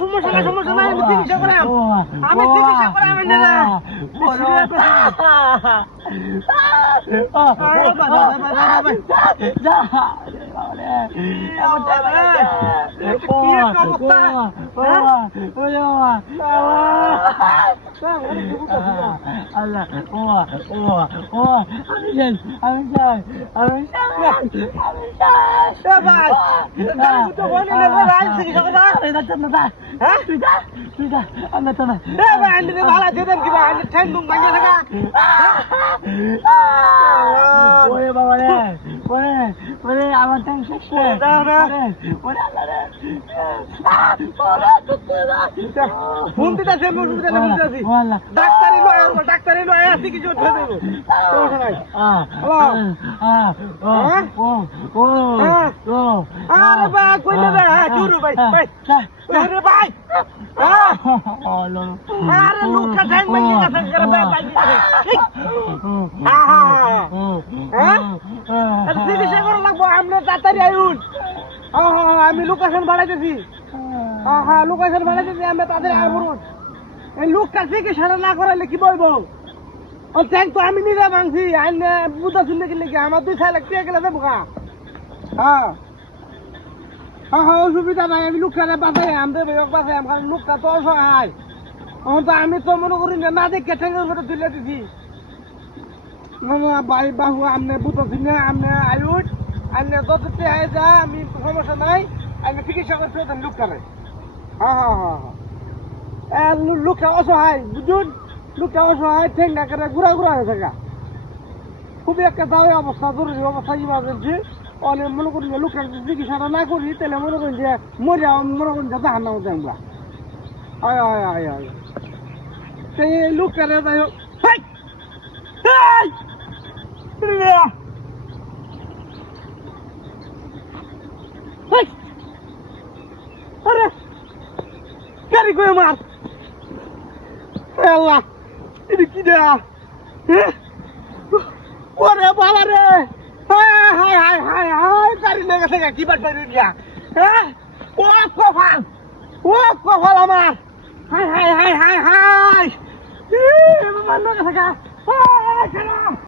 সমস্যা নাই আমি চিকিৎসা করাম আমার ফোন দিতেছে ডাক্তারি লয় আছে কিছু চিকিৎসা করা লাগবো আমরা তাড়াতাড়ি আয়ুন আমি লোকেশন বাড়াইতেছি লোকেশন বাড়াইতেছি আমরা তাদের আবরণ এই লোকটা চিকিৎসা না করাইলে কি বলবো ট্যাঙ্ক তো আমি নিজে ভাঙছি আইনে বুঝা শুনলে কি লেগে আমার 2-6 লাখ টাকা গেলে দেবো অসুবিধা নাই আমি লোকটা বাঁচাই আমাদের বাঁচাই আমার লোকটা তো অসহায় আমি তো মনে করি না দেখে ঠেঙ্গের মতো তুলে দিছি ভাই বাবু আপনি বুঝতেছি না আপনি আয়ুষ আপনি যত চেয়ে যা আমি সমস্যা নাই আপনি চিকিৎসা করতে লোকটা নাই লোকটা অসহায় বুঝুন লোকটা অসহায় ঠেঙ্গা করে ঘুরা হয়ে থাকা খুবই একটা দাওয়া অবস্থা জরুরি অবস্থা ইমার্জেন্সি অনেক মনে করি যে লোকটা চিকিৎসাটা না করি তাহলে মনে করি যে মরে মনে করি যে জাহান নামে আমরা সেই লোকটা যাই হোক আরে গাড়ি কই আমার আল্লাহ এটা কি দেয়া ওরে বাবা রে হায় গাড়ি লেগে থেকে কি বাট পাই দিয়া ও কপাল আমার হায় হায়